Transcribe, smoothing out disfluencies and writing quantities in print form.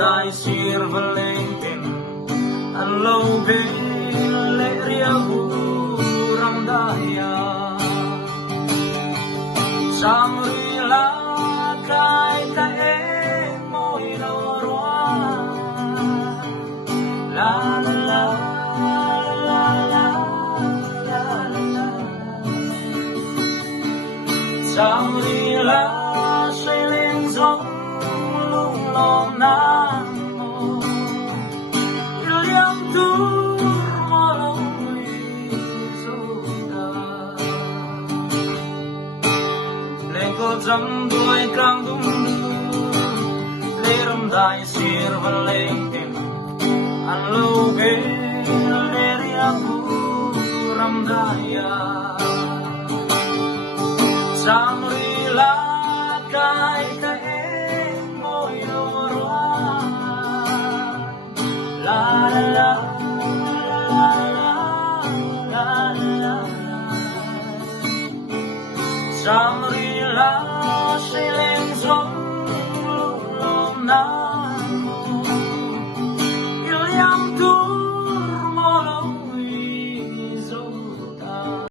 dai sir valengin an lâu bên lệ ria bu ram daya sang ri la kai ta e moi lo roa la la la la la la la sang ri la say lên gió lung lo nam mô liang tu mo lo li da lên có dăm đuôi càng đúng lê râm đại sir văn lên tim an lâu bê lê ria bu ram daya sang ri la kai ka e moi lo roa la la la la la la sang ri la say lên gió